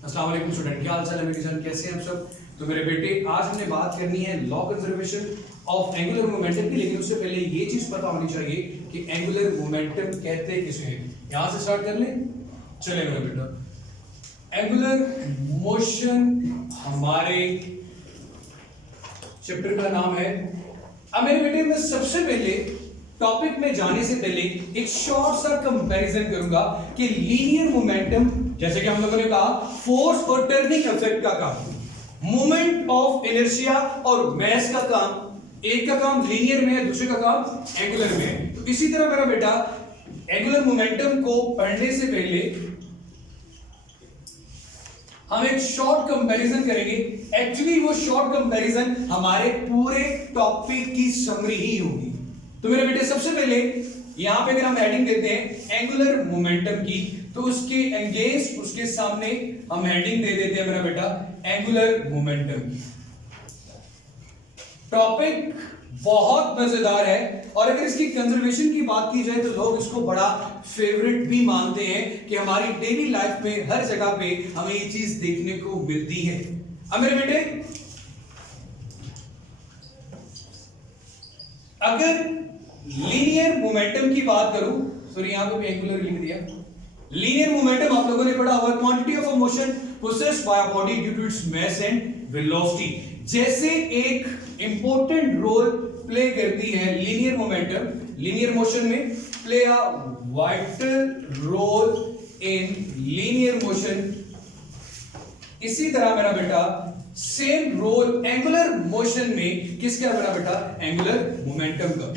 अस्सलाम वालेकुम स्टूडेंट, क्या हाल चाल है मेरे जान, कैसे हैं आप सब। तो मेरे बेटे आज हमने बात करनी है law conservation of angular momentum की, लेकिन उससे पहले ये चीज पता होनी चाहिए कि एंगुलर मोमेंटम कहते किसे हैं। यहां से स्टार्ट कर लें। चले मेरा बेटा, एंगुलर मोशन हमारे चैप्टर का नाम है। अब मेरे बेटे मैं सबसे पहले टॉपिक में जाने से पहले एक शॉर्ट सा कंपैरिजन करूंगा कि लीनियर मोमेंटम, जैसे कि हम लोगों ने कहा, फोर्स और टर्निंग इफेक्ट का काम, मोमेंट ऑफ इनर्शिया और मास का काम, एक का काम लीनियर में है, दूसरे का काम एंगुलर में है। तो इसी तरह मेरा बेटा एंगुलर मोमेंटम को पढ़ने से पहले हम एक शॉर्ट कंपैरिजन करेंगे। एक्चुअली वो शॉर्ट कंपैरिजन हमारे पूरे टॉपिक की समरी ही होगी। तो मेरे बेटे सबसे पहले यहां पे अगर हम हेडिंग देते हैं एंगुलर मोमेंटम की, तो उसके एंगेज उसके सामने हम हेडिंग दे देते हैं मेरा बेटा एंगुलर मोमेंटम। टॉपिक बहुत मजेदार है और अगर इसकी कंजर्वेशन की बात की जाए तो लोग इसको बड़ा फेवरेट भी मानते हैं कि हमारी डेली लाइफ में हर जगह पे हमें ये चीज देखने को मिलती है। अब मेरे बेटे अगर लीनियर मोमेंटम की बात करूं, सॉरी यहां पे भी एंगुलर लिख दिया। लीनियर मोमेंटम आप लोगों ने पढ़ा हुआ, quantity of a motion possessed by a body due to its mass and velocity। जैसे एक इंपॉर्टेंट रोल प्ले करती है लीनियर मोमेंटम, लीनियर मोशन में play a vital role in linear motion, इसी तरह मेरा बेटा सेम रोल एंगुलर मोशन में किसका मेरा बेटा एंगुलर मोमेंटम का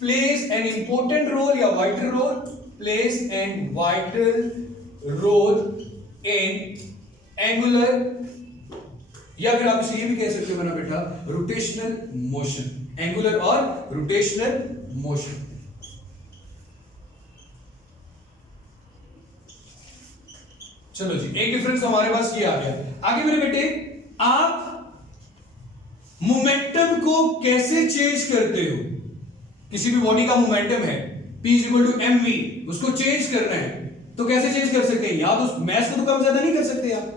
प्लेज एन इंपॉर्टेंट रोल या vital role, plays an vital role in angular, या फिर आप इसे ये भी कह सकते हो मेरा बेटा रोटेशनल मोशन, एंगुलर और रोटेशनल मोशन। चलो जी, एक डिफरेंस तो हमारे पास ये आ गया। आगे मेरे बेटे आप मोमेंटम को कैसे चेंज करते हो। किसी भी बॉडी का मोमेंटम है P = mv, उसको चेंज करना है तो कैसे चेंज कर सकते हैं। या तो मास को तो कम ज्यादा नहीं कर सकते आप,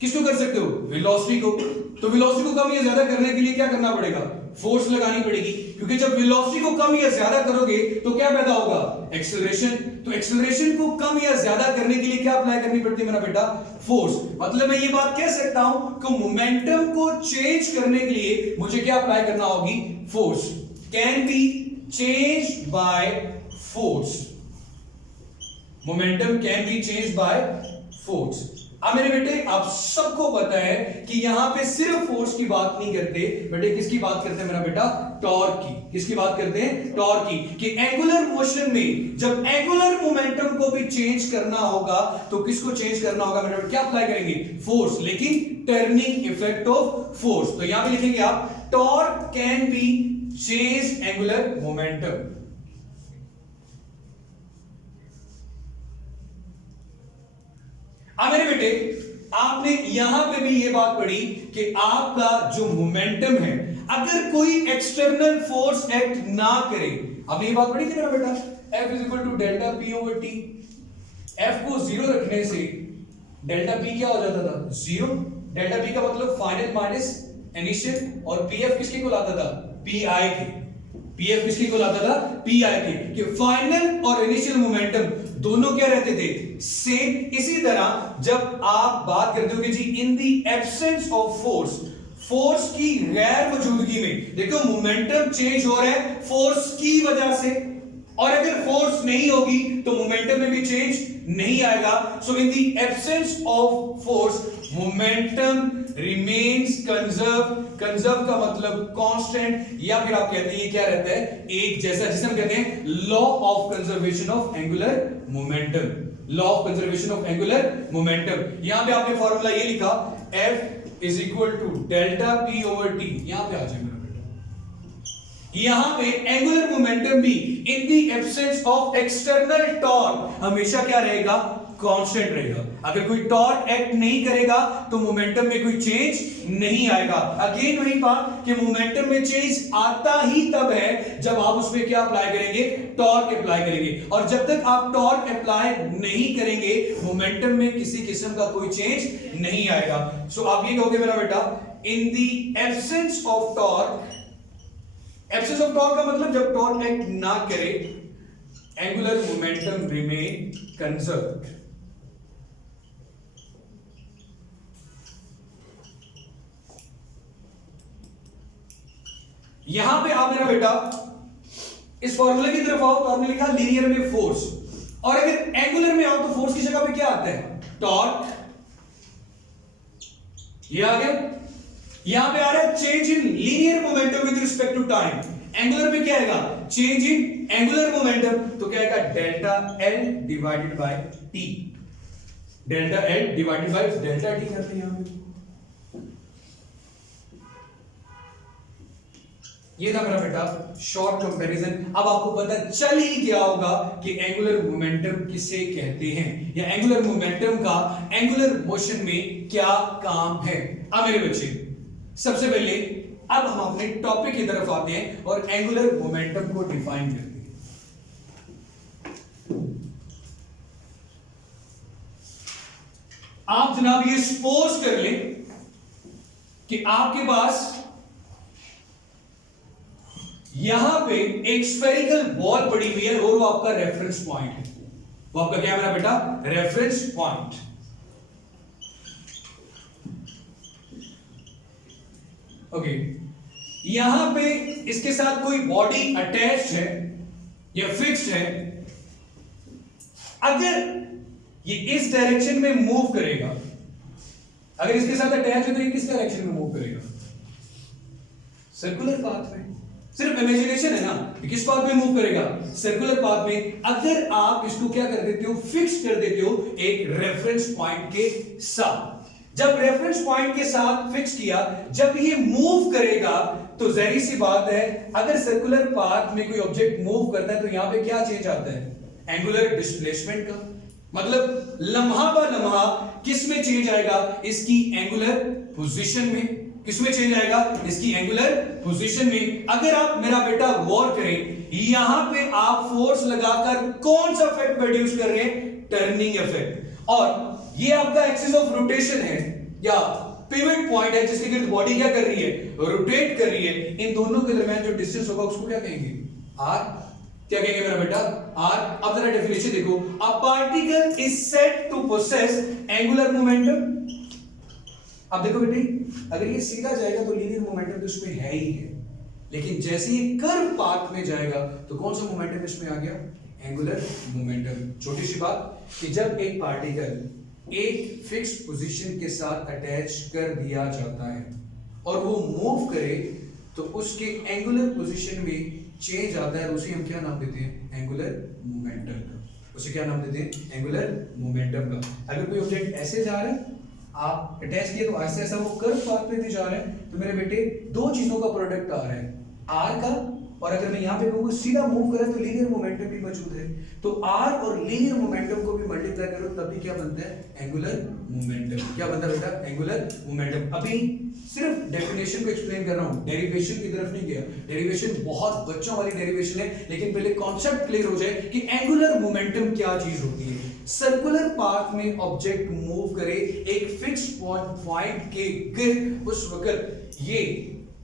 किसको कर सकते हो वेलोसिटी को। तो वेलोसिटी को कम या ज्यादा करने के लिए क्या करना पड़ेगा, फोर्स लगानी पड़ेगी, क्योंकि जब वेलोसिटी को कम या ज्यादा करोगे तो क्या पैदा होगा एक्सेलरेशन। तो एक्सेलरेशन को कम या ज्यादा करने के लिए क्या अप्लाई करनी पड़ती है मेरा बेटा फोर्स। मतलब मैं ये बात कह सकता हूं कि मोमेंटम को चेंज करने के लिए मुझे क्या अप्लाई करना होगी, force. Can be changed by force, momentum can be changed by force. अब मेरे बेटे आप सबको पता है कि यहां पे सिर्फ फोर्स की बात नहीं करते बेटे, किसकी बात करते हैं मेरा बेटा, टॉर्क की। किसकी बात करते हैं, टॉर्क की। कि एंगुलर मोशन में जब एंगुलर मोमेंटम को भी चेंज करना होगा तो किसको चेंज करना होगा मेरा बेटा, क्या अप्लाई करेंगे, फोर्स, लेकिन टर्निंग इफेक्ट ऑफ फोर्स। तो यहां पे लिखेंगे आप torque can be change angular momentum. अब मेरे बेटे आपने यहां पे भी ये बात पढ़ी कि आपका जो मोमेंटम है अगर कोई एक्सटर्नल फोर्स एक्ट ना करे, आपने ये बात पढ़ी थी मेरा बेटा F = डेल्टा P/T। F को 0 रखने से डेल्टा P क्या हो जाता था, 0। डेल्टा P का मतलब फाइनल माइनस इनिशियल, और PF किसके को लाता था, PI के। PF किसके को लाता था, PI के। कि फाइनल और इनिशियल मोमेंटम दोनों क्या रहते थे, सेम। इसी तरह जब आप बात करते हो कि जी in the absence of force, force की गैर मौजूदगी में देखो मोमेंटम चेंज हो रहा है फोर्स की वजह से, और अगर फोर्स नहीं होगी तो मोमेंटम में भी चेंज नहीं आएगा। So in the absence of force momentum remains conserve. Conserve का मतलब कांस्टेंट, या फिर आप कहते हैं ये क्या रहता है, एक जैसा, जिसे हम कहते हैं law of conservation of angular momentum. Law of conservation of angular momentum. यहां पे आपने फॉर्मूला ये लिखा F = डेल्टा P/T। यहां पे आ जाए मेरा बेटा, यहां पे एंगुलर मोमेंटम भी in the absence of external torque हमेशा क्या रहेगा, कांस्टेंट रहेगा। अगर कोई टॉर्क एक्ट नहीं करेगा तो मोमेंटम में कोई चेंज नहीं आएगा। अगेन वही बात कि मोमेंटम में चेंज आता ही तब है जब आप उसमें क्या अप्लाई करेंगे, टॉर्क अप्लाई करेंगे। और जब तक आप टॉर्क अप्लाई नहीं करेंगे मोमेंटम में किसी किस्म का कोई चेंज नहीं आएगा। सो आप ये कहोगे मेरा बेटा, in the absence of torque, absence of torque का मतलब जब टॉर्क एक्ट ना करे, एंगुलर मोमेंटम रिमेन कंजर्व्ड। यहां पे आप मेरा बेटा इस फॉर्मूले की तरफ आओ तो आपने लिखा लीनियर में फोर्स, और अगर एंगुलर में आओ तो फोर्स की जगह पे क्या आता है, टॉर्क। ये आ गया। यहां पे आ रहा है change in linear momentum with respect to time. Angular में क्या आएगा, चेंज इन एंगुलर मोमेंटम, तो क्या आएगा, delta L divided by T. Delta L divided by delta T करते हैं यहां पे। ये था मेरा बेटा शॉर्ट कंपैरिजन। अब आपको पता चल ही गया होगा कि एंगुलर मोमेंटम किसे कहते हैं, या एंगुलर मोमेंटम का एंगुलर मोशन में क्या काम है। अब मेरे बच्चे सबसे पहले अब हम अपने टॉपिक की तरफ आते हैं और एंगुलर मोमेंटम को डिफाइन करते हैं। आप जनाब ये सपोज कर लें कि आपके पास यहां पे एक स्फेरिकल बॉल पड़ी हुई है और वो आपका रेफरेंस पॉइंट है। वो आपका क्या है मेरा बेटा, रेफरेंस पॉइंट। ओके, यहां पे इसके साथ कोई बॉडी अटैच्ड है या फिक्स्ड है। अगर ये इस डायरेक्शन में मूव करेगा, अगर इसके साथ अटैच है तो ये किस डायरेक्शन में मूव करेगा, सर्कुलर पाथ में। सिर्फ इमेजिनेशन है ना, किस पाथ में मूव करेगा, सर्कुलर पाथ में। अगर आप इसको क्या कर देते हो, फिक्स कर देते हो एक रेफरेंस पॉइंट के साथ। जब रेफरेंस पॉइंट के साथ फिक्स किया, जब ये मूव करेगा तो जाहिर सी बात है, अगर सर्कुलर पाथ में कोई ऑब्जेक्ट मूव करता है तो यहां पे क्या चेंज आता है, एंगुलर डिस्प्लेसमेंट का। मतलब लम्हा ब लम्हा किस में चेंज आएगा, इसकी एंगुलर पोजीशन में। किसमें चेंज आएगा, इसकी एंगुलर पोजीशन में। अगर आप मेरा बेटा गौर करें, यहां पे आप फोर्स लगाकर कौन सा इफेक्ट प्रोड्यूस कर रहे हैं, टर्निंग इफेक्ट। और ये आपका एक्सिस ऑफ रोटेशन है या पिवट पॉइंट है जिसके गिर्द बॉडी क्या कर रही है, रोटेट कर रही है। इन दोनों के दरमियान जो डिस्टेंस होगा उसको क्या कहेंगे, आर। क्या कहेंगे मेरा बेटा, आर। अब जरा डेफिनेशन देखो, a particle is said to possess angular momentum. अब देखो बेटी, अगर ये सीधा जाएगा तो लीनियर मोमेंटम तो इसमें है ही है, लेकिन जैसे ये कर्व पाथ में जाएगा तो कौन सा मोमेंटम इसमें आ गया, एंगुलर मोमेंटम। छोटी सी बात कि जब एक पार्टिकल एक फिक्स पोजीशन के साथ अटैच कर दिया जाता है और वो मूव करे तो उसके एंगुलर पोजीशन में चेंज आता है, उसे हम क्या नाम देते हैं, एंगुलर मोमेंटम का। उसे क्या नाम देते हैं, एंगुलर मोमेंटम का। अगर कोई ऑब्जेक्ट ऐसे जा रहा है, आप अटैच किए तो ऐसे ऐसा वो कर्व पाथ पे भी जा रहे हैं, तो मेरे बेटे दो चीजों का प्रोडक्ट आ रहा है, आर का, और अगर मैं यहां पे कहूंगा सीधा मूव करे तो लीनियर मोमेंटम भी मौजूद है। तो आर और लीनियर मोमेंटम को भी मल्टीप्लाई करो तब भी क्या बनता है, एंगुलर मोमेंटम। क्या बनता है बेटा, एंगुलर मोमेंटम। अभी सिर्फ डेफिनेशन को एक्सप्लेन कर रहा हूं, डेरिवेशन की तरफ नहीं गया। डेरिवेशन बहुत बच्चों वाली डेरिवेशन है, लेकिन पहले कॉन्सेप्ट क्लियर हो जाए कि एंगुलर मोमेंटम क्या चीज होती है। सर्कुलर पाथ में ऑब्जेक्ट मूव करे एक फिक्स पॉइंट के गिर्द, उस वक्त ये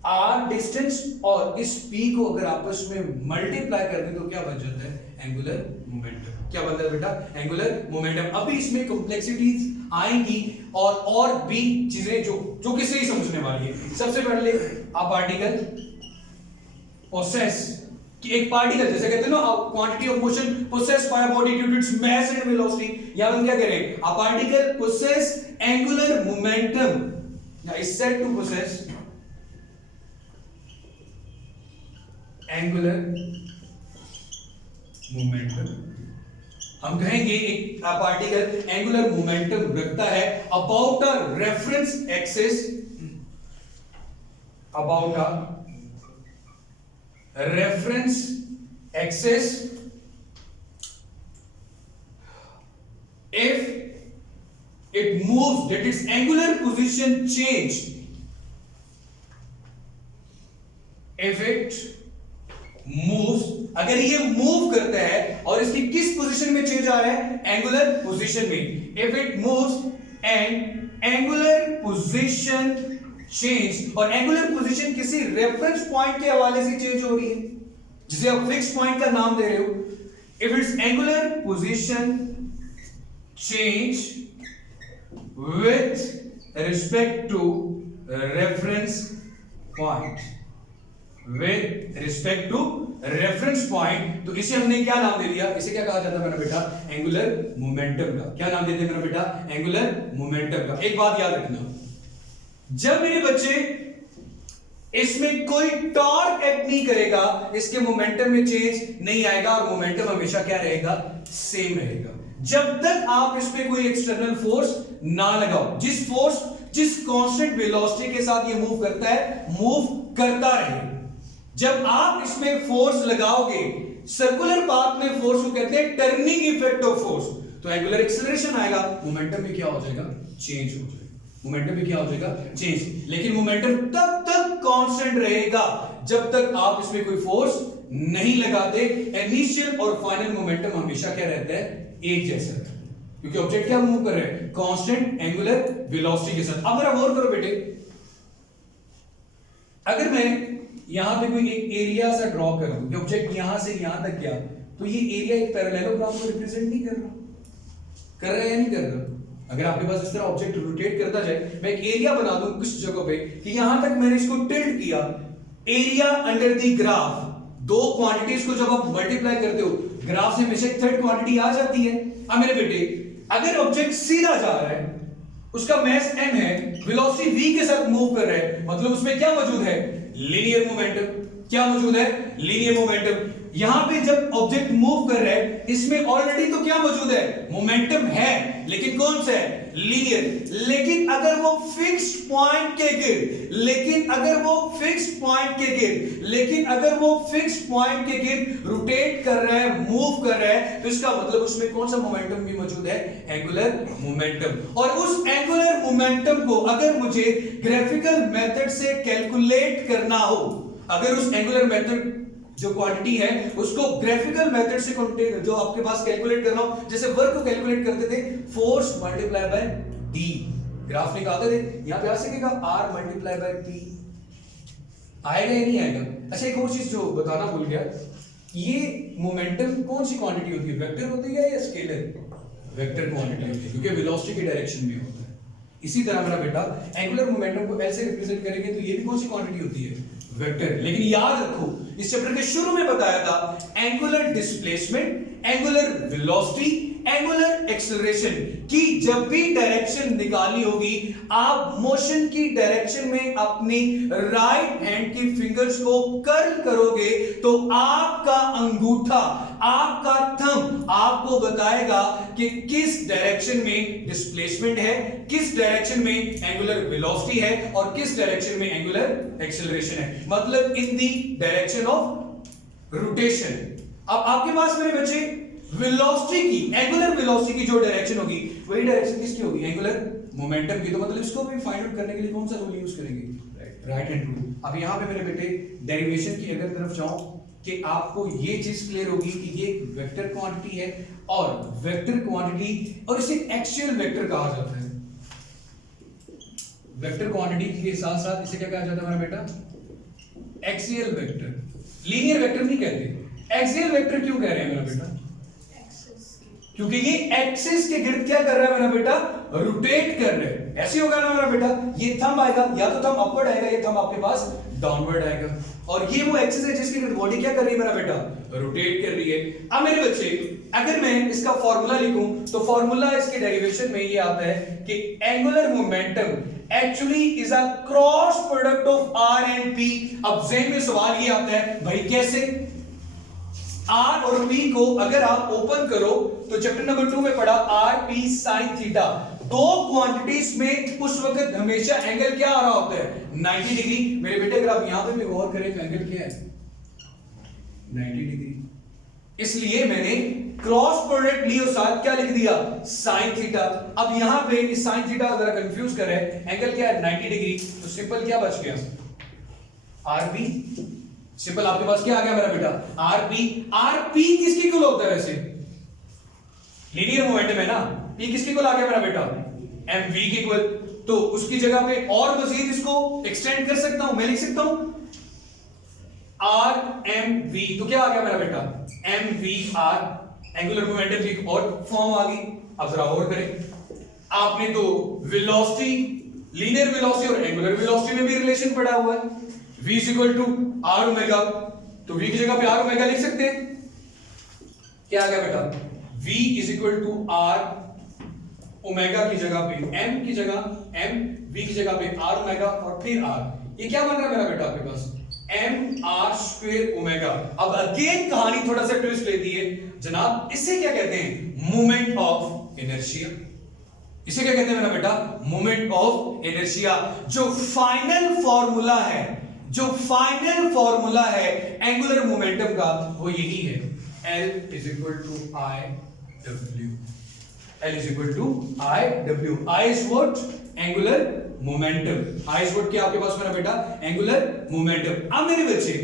आर डिस्टेंस और इस पी को अगर आपस में मल्टीप्लाई कर दें तो क्या बन जाता है, एंगुलर मोमेंटम। क्या बनता है बेटा, एंगुलर मोमेंटम। अभी इसमें कॉम्प्लेक्सिटीज आएंगी और भी चीजें जो किसे ही समझने वाली है। सबसे पहले अ पार्टिकल पोसेस, कि एक पार्टिकल, जैसे कहते हैं ना, quantity of motion possessed by a body due to its mass and velocity. यहां हम क्या करें, a particle possess angular momentum या is said to possess angular momentum. हम कहेंगे एक पार्टिकल एंगुलर मोमेंटम रखता है about a reference axis, about a reference axis if it moves, that its angular position change, if it moves, अगर ये move करता है और इसकी किस पोजीशन में चेंज आ रहा है, एंगुलर पोजीशन में, if it moves and angular position change, और एंगुलर पोजीशन किसी रेफरेंस पॉइंट के हवाले से चेंज हो रही है जिसे आप फिक्स पॉइंट का नाम दे रहे हो, if its angular position change with respect to reference point, with respect to reference point, तो इसे हमने क्या नाम दे दिया, इसे क्या कहा जाता है मेरा बेटा, एंगुलर मोमेंटम का। क्या नाम देते हैं मेरा बेटा, एंगुलर मोमेंटम का। एक बात याद रखना, जब मेरे बच्चे इसमें कोई टॉर्क एक्ट नहीं करेगा, इसके मोमेंटम में चेंज नहीं आएगा और मोमेंटम हमेशा क्या रहेगा, सेम रहेगा, जब तक आप इस पे कोई एक्सटर्नल फोर्स ना लगाओ। जिस कांस्टेंट वेलोसिटी के साथ ये मूव करता है, मूव करता रहे। जब आप इसमें फोर्स लगाओगे, सर्कुलर पाथ में फोर्स को कहते हैं टर्निंग इफेक्ट ऑफ फोर्स, तो एंगुलर एक्सेलरेशन आएगा, मोमेंटम में क्या हो जाएगा, चेंज हो जाएगा, मोमेंटम में क्या हो जाएगा, चेंज। लेकिन मोमेंटम तब तक कांस्टेंट रहेगा जब तक आप इसमें कोई फोर्स नहीं लगाते। इनिशियल और फाइनल मोमेंटम हमेशा क्या रहता है, एक जैसा रहता है, क्योंकि ऑब्जेक्ट क्या मूव कर रहे हैं, कांस्टेंट एंगुलर वेलोसिटी के साथ। अब मेरा गौर करो बेटे, अगर मैं यहां पे कोई एक एरिया सा ड्रॉ कर दूं, ऑब्जेक्ट यहां से यहां तक गया, तो ये एरिया एक पैरेललोग्राम को रिप्रेजेंट नहीं कर रहा है या नहीं कर रहा। अगर आपके पास इस तरह ऑब्जेक्ट रोटेट करता जाए, मैं एक एरिया बना दूं कुछ जगह पे कि यहां तक मैंने इसको टिल्ट किया, एरिया अंडर द ग्राफ, दो क्वांटिटीज को जब आप मल्टीप्लाई करते हो, ग्राफ से हमेशा एक थर्ड क्वांटिटी आ जाती है। अब मेरे बेटे, अगर ऑब्जेक्ट सीधा जा रहा है, उसका मास m है, वेलोसिटी v के साथ मूव कर रहा है, मतलब उसमें क्या मौजूद है, लीनियर मोमेंटम। क्या मौजूद है, लीनियर मोमेंटम। यहां पे जब ऑब्जेक्ट मूव कर रहा है, इसमें ऑलरेडी तो क्या मौजूद है, मोमेंटम है, लेकिन कौन सा है, लीनियर। लेकिन अगर वो फिक्स्ड पॉइंट के गिर्द, लेकिन अगर वो फिक्स्ड पॉइंट के गिर्द रोटेट कर रहा है, मूव कर रहा है, तो इसका मतलब उसमें कौन सा मोमेंटम भी मौजूद है, एंगुलर मोमेंटम। और उस एंगुलर मोमेंटम को अगर मुझे ग्राफिकल मेथड से कैलकुलेट करना हो, अगर उस एंगुलर मेथड जो क्वांटिटी है उसको ग्राफिकल मेथड से जो आपके पास कैलकुलेट करना हो, जैसे वर्क को कैलकुलेट करते थे force multiply by D, graph निकालते थे, यहां पे आ सकेगा आर मल्टीप्लाई बाय पी, आएगा या नहीं आएगा। अच्छा, एक और चीज जो बताना भूल गया, ये मोमेंटम कौन सी क्वांटिटी होती है, वेक्टर होती है या स्केलर, वेक्टर क्वांटिटी होती है, क्योंकि वेलोसिटी की डायरेक्शन में होता है। इसी तरह मेरा बेटा एंगुलर मोमेंटम को ऐसे रिप्रेजेंट करेंगे तो ये भी कौन सी क्वांटिटी होती है, वेक्टर। लेकिन याद रखो, इस चैप्टर के शुरू में बताया था angular displacement, angular velocity, angular acceleration की जब भी डायरेक्शन निकालनी होगी, आप मोशन की डायरेक्शन में अपनी राइट हैंड की फिंगर्स को कर्ल करोगे तो आपका अंगूठा, आपका थंब आपको बताएगा कि किस डायरेक्शन में डिस्प्लेसमेंट है, किस डायरेक्शन में एंगुलर वेलोसिटी है और किस डायरेक्शन में एंगुलर एक्सेलरेशन है, मतलब इन दी डायरेक्शन ऑफ रोटेशन। अब आपके पास मेरे बच्चे वेलोसिटी की, एंगुलर वेलोसिटी की जो डायरेक्शन होगी वही डायरेक्शन किसकी होगी, एंगुलर मोमेंटम की। तो मतलब इसको भी फाइंड आउट करने के लिए कौन सा रूल यूज करेंगे, राइट हैंड रूल। अब यहां पे मेरे बेटे डेरिवेशन की अगर तरफ जाऊं कि आपको ये चीज क्लियर होगी कि ये वेक्टर क्वांटिटी है और वेक्टर क्वांटिटी, और इसे एक्सियल वेक्टर कहा जाता है। वेक्टर क्वांटिटी के साथ साथ इसे क्या कहा जाता है मेरा बेटा, एक्सियल वेक्टर। लीनियर वेक्टर नहीं कहते, एक्सियल वेक्टर क्यों कह रहे हैं मेरा बेटा, क्योंकि ये एक्सिस के गिर्द क्या कर रहा है मेरा बेटा, रोटेट कर रहा है। ऐसे होगा ना मेरा बेटा, ये थंब आएगा, या तो थंब अपवर्ड आएगा, ये थंब आपके पास डाउनवर्ड आएगा, और ये वो एक्सिस है जिसके गिर्द बॉडी क्या कर रही है मेरा बेटा, रोटेट कर रही है। अब मेरे बच्चे, अगर मैं इसका फॉर्मूला लिखूं तो फॉर्मूला इसके डेरिवेशन में ये आता है कि angular momentum actually is a cross product of R and P. अब ज़हन में सवाल ये आता है, भाई कैसे, आर और पी को अगर आप ओपन करो तो चैप्टर नंबर 2 में पढ़ा आर पी साइन थीटा, दो क्वांटिटीज में उस वक्त हमेशा एंगल क्या आ रहा होता है, 90 डिग्री। मेरे बेटे अगर आप यहां पे भी गौर करें तो एंगल क्या है, 90 डिग्री। इसलिए मैंने क्रॉस प्रोडक्ट ली और साथ क्या लिख दिया, साइन थीटा। अब यहां पे इस साइन थीटा जरा कंफ्यूज कर रहे हैं, एंगल क्या है 90 डिग्री, तो सिंपल क्या बच गया, आरबी। सिंपल आपके पास क्या आ गया मेरा बेटा, आरपी। आरपी किसकी इक्वल होता है वैसे, लीनियर मोमेंटम है ना, पी किसकी इक्वल आ गया मेरा बेटा, एमवी की इक्वल। तो उसकी जगह पे और मजीद इसको एक्सटेंड कर सकता हूं, मैं लिख सकता हूं आर एम वी, तो क्या आ गया मेरा बेटा, M V R, angular momentum की और फॉर्म आ गई। अब जरा और करें, आपने तो वेलोसिटी, लीनियर वेलोसिटी और एंगुलर वेलोसिटी में भी रिलेशन पढ़ा हुआ है, v is equal to R omega, तो v की जगह पे आर ओमेगा लिख सकते हैं। क्या आ गया बेटा, v is equal to R omega की जगह पे m की जगह m, v की जगह पे आर ओमेगा और फिर r, ये क्या बन रहा है मेरा बेटा आपके पास, एम आर स्क्वायर ओमेगा। अब अगेन कहानी थोड़ा सा ट्विस्ट लेती है जनाब, इसे क्या कहते हैं, मोमेंट ऑफ इनर्शिया। इसे क्या कहते हैं मेरा बेटा, मोमेंट ऑफ इनर्शिया। जो फाइनल फॉर्मूला है, जो फाइनल फॉर्मूला है एंगुलर मोमेंटम का, वो यही है, L is equal to I W. L is equal to I W. I is what, angular momentum. I is what क्या आपके पास मेरा बेटा, एंगुलर मोमेंटम। अब मेरे बच्चे,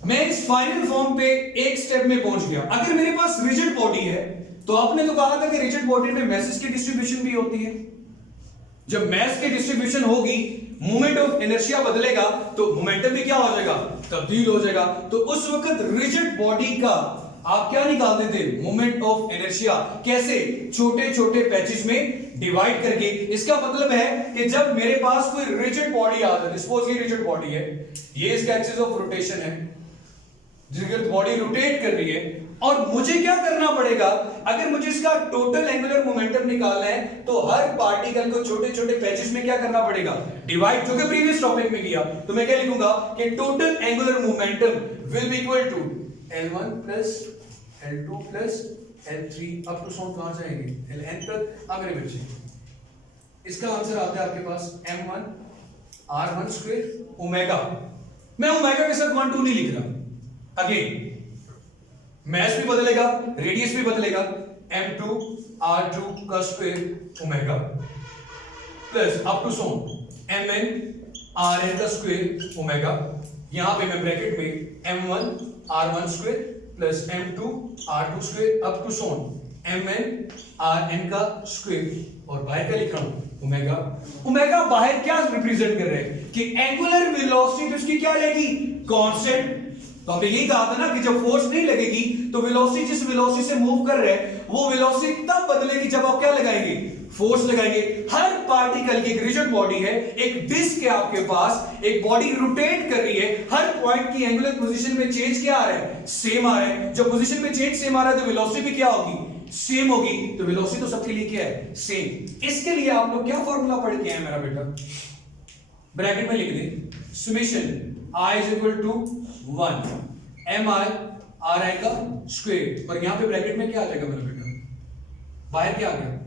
मैं इस फाइनल फॉर्म पे एक स्टेप में पहुंच गया। अगर मेरे पास रिजिड बॉडी है, तो आपने तो कहा था कि रिजिड बॉडी में मैसेज की डिस्ट्रीब्यूशन भी होती है। जब मैस की डिस्ट्रीब्यूशन होगी, मोमेंट ऑफ इनर्शिया बदलेगा, तो मोमेंटम भी क्या हो जाएगा, तब्दील हो जाएगा। तो उस वक्त रिजिड बॉडी का आप क्या निकालते थे, मोमेंट ऑफ इनर्शिया। कैसे, छोटे छोटे पैचेस में डिवाइड करके। इसका मतलब है कि जब मेरे पास कोई रिजिड बॉडी आ जाए, सपोज ये रिजिड बॉडी है, ये इसका एक्सिस ऑफ रोटेशन है, जिसकी बॉडी रोटेट कर रही है, और मुझे क्या करना पड़ेगा, अगर मुझे इसका टोटल एंगुलर मोमेंटम निकालना है, तो हर पार्टिकल को छोटे छोटे पैचेस में क्या करना पड़ेगा, डिवाइड, जो कि प्रीवियस टॉपिक में किया। तो मैं क्या लिखूंगा कि total angular momentum will be equal to L1 plus L2 plus L3 up to so on कहां जाएंगे, Ln तक। अब मेरे बच्चे, इसका आंसर आता है आपके पास M1 R1 स्क्वायर ओमेगा। मैं ओमेगा के साथ 1 2 नहीं लिख रहा, अगेन मैस भी बदलेगा, रेडियस भी बदलेगा, m2 r2 का square omega plus up to so on mn rn का स्क्वायर ओमेगा। यहां पे मैं ब्रैकेट में m1 r1 square plus m2 r2 square up to so on mn rn का स्क्वायर, और बाहर क्या लिख रहा हूं, ओमेगा। ओमेगा बाहर क्या रिप्रेजेंट कर रहे हैं कि एंगुलर वेलोसिटी उसकी क्या रहेगी, कांस्टेंट। तो हमने यही कहा था ना कि जब फोर्स नहीं लगेगी, तो वेलोसिटी जिस वेलोसिटी से मूव कर रहे हैं, वो वेलोसिटी तब बदलेगी जब आप क्या लगाएंगे, फोर्स लगाएंगे। हर पार्टिकल की एक रिजिड बॉडी है, एक डिस्क है आपके पास, एक बॉडी रोटेट कर रही है, हर पॉइंट की एंगुलर पोजीशन में चेंज क्या आ रहा है, सेम आ रहा है। जब पोजीशन में चेंज सेम आ रहा है, तो वेलोसिटी भी क्या होगी, सेम होगी। तो वेलोसिटी तो सबके लिए क्या है, सेम। इसके लिए आप लोग क्या फॉर्मूला पढ़ के आए मेरा बेटा, ब्रैकेट में लिख दे, summation I is equal to 1 mi ri का स्क्वायर, और यहां पे ब्रैकेट में क्या आ जाएगा मेरा बेटा, बाहर क्या आ गया,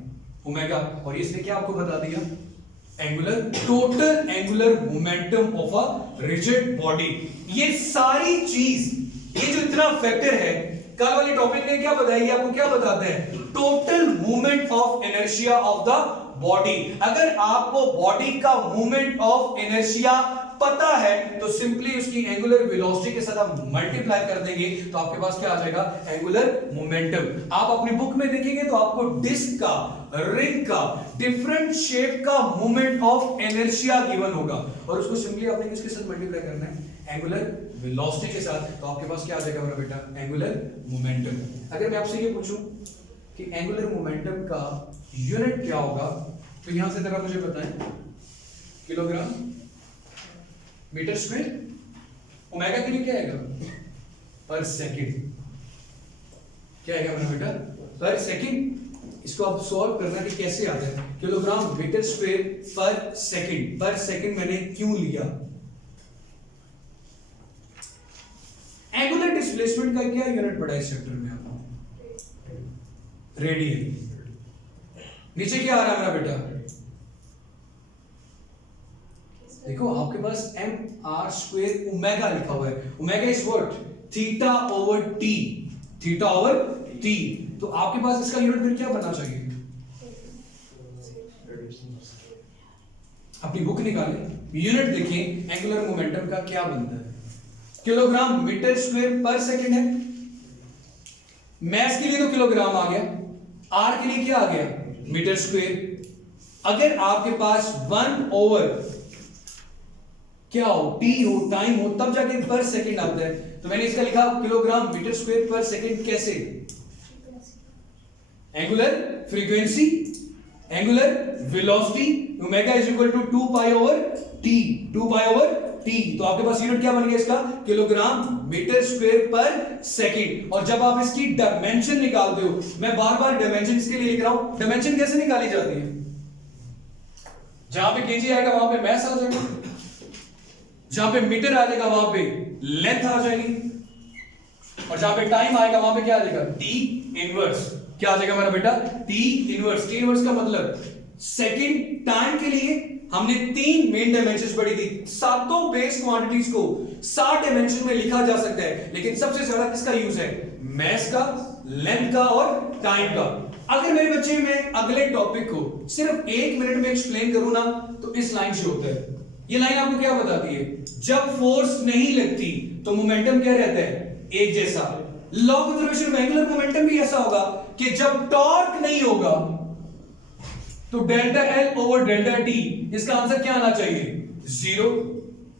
ओमेगा। और इसने क्या आपको बता दिया, angular, total angular momentum of a rigid body. ये सारी चीज, ये जो इतना फैक्टर है, कल वाले टॉपिक ने क्या बताया, आपको क्या बताते हैं, total movement of inertia of the body. अगर आपको बॉडी का मूवमेंट ऑफ इनर्शिया पता है, तो सिंपली उसकी एंगुलर वेलोसिटी के साथ आप मल्टीप्लाई कर देंगे, तो आपके पास क्या आ जाएगा, एंगुलर मोमेंटम। आप अपनी बुक में देखेंगे तो आपको डिस्क का, रिंग का, डिफरेंट शेप का मूवमेंट ऑफ इनर्शिया गिवन होगा, और उसको सिंपली आपने किसके साथ मल्टीप्लाई करना है, एंगुलर वेलोसिटी के साथ। तो आपके पास क्या आ जाएगा मेरा बेटा, एंगुलर मोमेंटम। अगर मैं आपसे ये पूछूं कि एंगुलर मोमेंटम का यूनिट क्या होगा, तो यहां से जरा मुझे बताएं, किलोग्राम मीटर स्क्वायर, ओमेगा के लिए क्या आएगा, पर सेकंड। क्या आएगा मेरा बेटा, पर सेकंड। इसको आप सॉल्व करना कि कैसे आता है, kilogram metre square per second. पर सेकंड मैंने क्यों लिया, एंगुलर डिस्प्लेसमेंट का क्या यूनिट पड़ा इस चैप्टर में आपको, रेडियन। नीचे क्या आ रहा है मेरा बेटा, देखो आपके पास एम आर स्क्वायर ओमेगा लिखा हुआ है। Omega is what, theta over T. Theta over T. तो आपके पास इसका यूनिट फिर क्या बनना चाहिए? अपनी बुक निकालें, यूनिट देखें एंगुलर मोमेंटम का क्या बनता है। Kilogram metre square per second है, मैस के लिए तो किलोग्राम आ गया, आर के लिए क्या आ गया? Metre square. अगर आपके पास 1 ओवर क्या हो, टी हो, टाइम हो, तब जाके पर सेकंड आता है। तो मैंने इसका लिखा kilogram metre square per second. कैसे? Angular frequency, angular velocity, omega is equal to 2 pi over T, 2 pi over T. तो आपके पास यूनिट क्या बन गया इसका? Kilogram metre square per second. और जब आप इसकी डायमेंशन निकालते हो, मैं बार बार डायमेंशन इसके लिए लिख रहा हूं, डायमेंशन कैसे निकाली जाती है? जहां पे केजी आएगा वहां पे मैस आ जाएगा, जहां पे मीटर आ जाएगा वहां पे लेंथ आ जाएगी, और जहां पे टाइम आएगा वहां पे क्या आ जाएगा? T inverse. क्या आ जाएगा मेरा बेटा? T inverse. टी इनवर्स का मतलब सेकंड टाइम के लिए हमने 3 मेन डायमेंशंस पढ़ी थी। सातों बेस क्वांटिटीज को 7 डायमेंशन में लिखा जा सकता है, लेकिन सबसे ज्यादा किसका यूज है? मैस का, लेंथ का और टाइम का। अगर मेरे बच्चे मैं अगले टॉपिक को सिर्फ 1 मिनट में एक्सप्लेन करूं ना, तो इस लाइन से होता है। ये लाइन आपको क्या बताती है? जब फोर्स नहीं लगती तो मोमेंटम क्या रहता है? एक जैसा। लॉ ऑफ कंजर्वेशन में एंगुलर मोमेंटम भी ऐसा होगा कि जब टॉर्क नहीं होगा तो delta L over delta T, इसका आंसर क्या आना चाहिए? 0।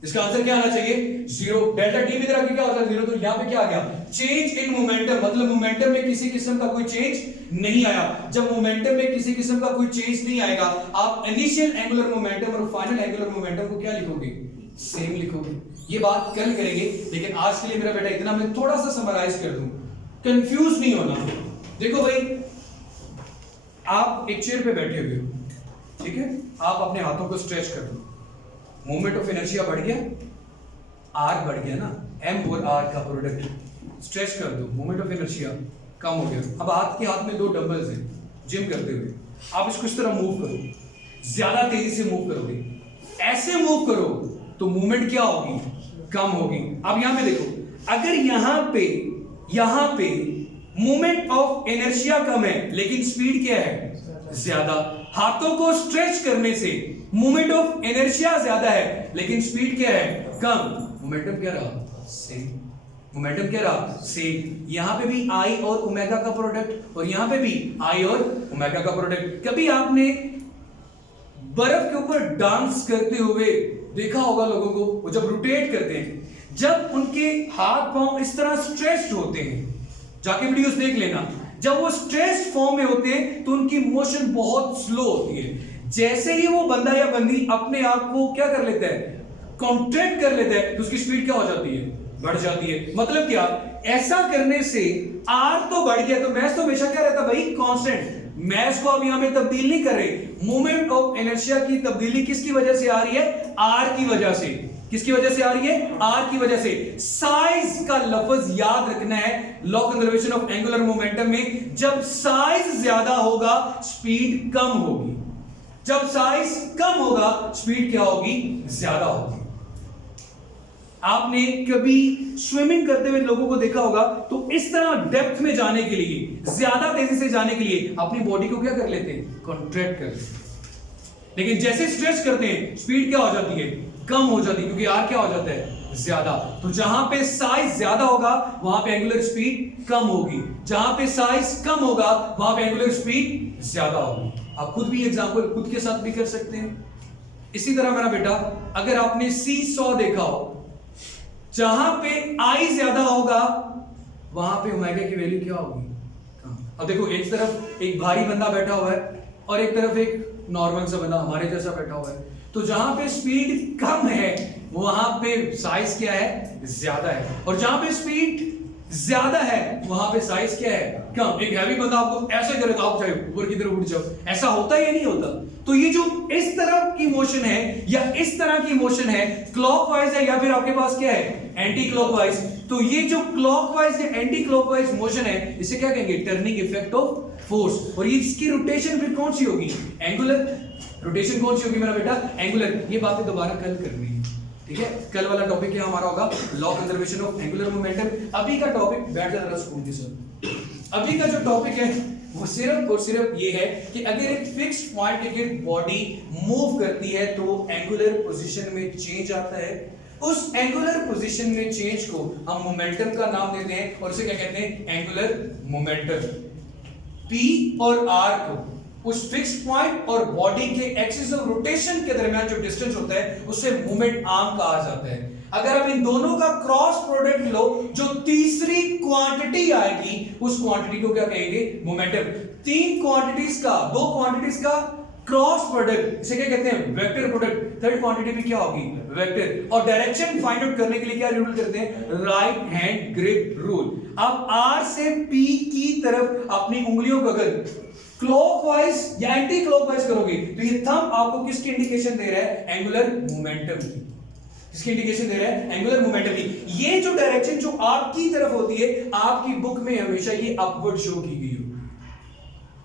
इसका आंसर क्या आना चाहिए? 0। डेल्टा टी भी तरह क्या होता है? 0। तो यहां पे क्या आ गया? चेंज इन मोमेंटम, मतलब मोमेंटम में किसी किस्म का कोई चेंज नहीं आया। जब मोमेंटम में किसी किस्म का कोई चेंज नहीं आएगा, आप इनिशियल एंगुलर मोमेंटम और फाइनल एंगुलर मोमेंटम को क्या लिखोगे? सेम लिखोगे। ये बात कल करेंगे, लेकिन आज के लिए मेरा बेटा इतना मैं थोड़ा सा समराइज कर दूं, कंफ्यूज नहीं होना। देखो भाई, आप एक चेयर पे बैठे हुए हो, ठीक है? आप अपने हाथों को स्ट्रेच कर दो, मोमेंट ऑफ इनर्शिया बढ़ गया, आर बढ़ गया ना, एम और आर का प्रोडक्ट। स्ट्रेच कर दो, मोमेंट ऑफ इनर्शिया कम हो गया। अब आपके हाथ में 2 डंबल्स हैं, जिम करते हुए आप इसको इस तरह मूव करो, ज्यादा तेजी से मूव करोगे, ऐसे मूव करो तो मूवमेंट क्या होगी? कम होगी। अब यहां पे देखो, अगर यहां पे मोमेंट ऑफ इनर्शिया कम है लेकिन स्पीड क्या है? ज्यादा। हाथों को स्ट्रेच करने से मोमेंट ऑफ इनर्शिया ज्यादा है लेकिन स्पीड क्या है? कम। मोमेंटम क्या रहा? सेम। मोमेंटम क्या रहा? सेम। यहां पे भी आई और ओमेगा का प्रोडक्ट, और यहां पे भी आई और ओमेगा का प्रोडक्ट। कभी आपने बर्फ के ऊपर डांस करते हुए देखा होगा लोगों को, वो जब रोटेट करते हैं, जब उनके हाथ पांव इस तरह स्ट्रेच्ड होते हैं, जाके वीडियोस देख लेना, जब वो स्ट्रेच्ड फॉर्म में होते हैं तो उनकी मोशन बहुत स्लो होती है। जैसे ही वो बंदा या बंदी अपने आप को क्या कर लेता है? कॉन्ट्रैक्ट कर लेता है, तो उसकी स्पीड क्या हो जाती है? बढ़ जाती है। मतलब क्या? ऐसा करने से आर तो बढ़ गया, तो मैस तो हमेशा क्या रहता भाई? कांस्टेंट। मैस को अब यहां पे तब्दील नहीं कर रहे। मोमेंट ऑफ इनर्शिया की तब्दीली किसकी वजह से आ रही है? आर की वजह से। किसकी वजह से आ रही है? आर की वजह से। साइज का लफ्ज याद रखना है law of conservation of angular momentum में। जब साइज ज्यादा होगा स्पीड कम होगी, जब साइज कम होगा स्पीड क्या होगी? ज्यादा होगी। आपने कभी स्विमिंग करते हुए लोगों को देखा होगा, तो इस तरह डेप्थ में जाने के लिए, ज्यादा तेजी से जाने के लिए अपनी बॉडी को क्या कर लेते हैं? कॉन्ट्रैक्ट कर लेते हैं। लेकिन जैसे स्ट्रेच करते हैं स्पीड क्या हो जाती है? कम हो जाती है, क्योंकि आर क्या हो जाता है? ज्यादा। तो जहां पे साइज ज्यादा होगा वहां पे एंगुलर स्पीड कम होगी, जहां पे साइज कम होगा वहां पे एंगुलर स्पीड ज्यादा होगी। आप खुद भी एग्जांपल खुद के साथ भी कर सकते हैं। इसी तरह मेरा बेटा, अगर आपने सी सॉ देखा हो, जहां पे आई ज्यादा होगा वहां पे ओमेगा की वैल्यू क्या होगी? अब देखो, एक तरफ एक भारी बंदा बैठा हुआ है और एक तरफ एक नॉर्मल सा बंदा हमारे जैसा बैठा हुआ है। तो जहां पे स्पीड कम है वहां पे साइज क्या है? ज्यादा है, और जहां पे स्पीड ज्यादा है वहां पे साइज क्या है? कम। एक हैवी बंदा आपको ऐसे करेगा, आप चाहे ऊपर की तरफ उठ जाओ, ऐसा होता है या नहीं होता? तो ये जो इस तरह की मोशन है या इस तरह की मोशन है, क्लॉकवाइज है या फिर आपके पास क्या है? Anti clockwise. तो ये जो क्लॉकवाइज या एंटी क्लॉकवाइज मोशन है, इसे क्या कहेंगे? Turning effect of force. और ये इसकी रोटेशन फिर कौन सी होगी? Angular rotation. कौन सी होगी मेरा बेटा? एंगुलर। ये बातें दोबारा कल करनी है, ठीक है? कल वाला टॉपिक क्या हमारा होगा? Law conservation of angular momentum. अभी का टॉपिक बैठ जा जरा स्कूल के साथ। अभी का जो टॉपिक है वो सिर्फ और सिर्फ ये है कि अगर एक फिक्स्ड पॉइंट के गिर्द बॉडी मूव करती है तो एंगुलर पोजीशन में चेंज आता है। उस एंगुलर पोजीशन में चेंज को हम मोमेंटम का नाम देते हैं और उसे क्या कहते हैं, एंगुलर मोमेंटम। P और R को उस फिक्स्ड पॉइंट और बॉडी के एक्सिस ऑफ रोटेशन के दरमियान जो डिस्टेंस होता है उसे मोमेंट आर्म कहा जाता है। अगर आप इन दोनों का क्रॉस प्रोडक्ट लो, जो तीसरी क्वांटिटी आएगी उस क्वांटिटी को क्या कहेंगे, मोमेंटम। तीन क्वांटिटीज का, दो क्वांटिटीज का क्रॉस प्रोडक्ट, इसे क्या कहते हैं, वेक्टर प्रोडक्ट। थर्ड क्वांटिटी भी क्या होगी, वेक्टर। और डायरेक्शन फाइंड आउट करने के लिए क्या रूल करते हैं, राइट हैंड ग्रिप रूल। अब R से P की तरफ अपनी उंगलियों को अगर क्लॉकवाइज या एंटी क्लॉकवाइज करोगे तो ये थंब आपको किसकी इंडिकेशन दे रहा है, एंगुलर मोमेंटम की। किसकी इंडिकेशन दे रहा है, एंगुलर मोमेंटम की। ये जो डायरेक्शन जो आपकी तरफ होती है, आपकी बुक में हमेशा ये अपवर्ड शो की गई होगी।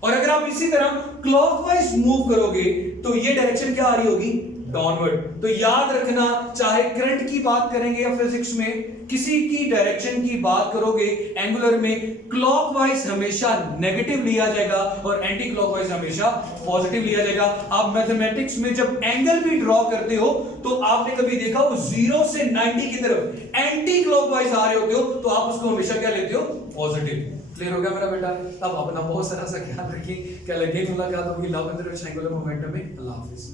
और अगर आप इसी तरह क्लॉकवाइज मूव करोगे तो ये डायरेक्शन क्या आ रही होगी, डाउनवर्ड। तो याद रखना, चाहे करंट की बात करेंगे या फिजिक्स में किसी की डायरेक्शन की बात करोगे, एंगुलर में क्लॉकवाइज हमेशा नेगेटिव लिया जाएगा और एंटी क्लॉकवाइज हमेशा पॉजिटिव लिया जाएगा। आप मैथमेटिक्स में जब एंगल भी ड्रॉ करते हो तो आपने कभी देखा वो 0 से 90 की तरफ एंटी क्लॉकवाइज आ रहे होते हो तो आप उसको हमेशा क्या लेते हो, पॉजिटिव। क्लियर हो गया मेरा बेटा? अब अपना बहुत सारा सा ख्याल रखिए। क्या लगे मुलाकात होगी लव एंड एंगुलर मोमेंटम में। अल्लाह हाफिज।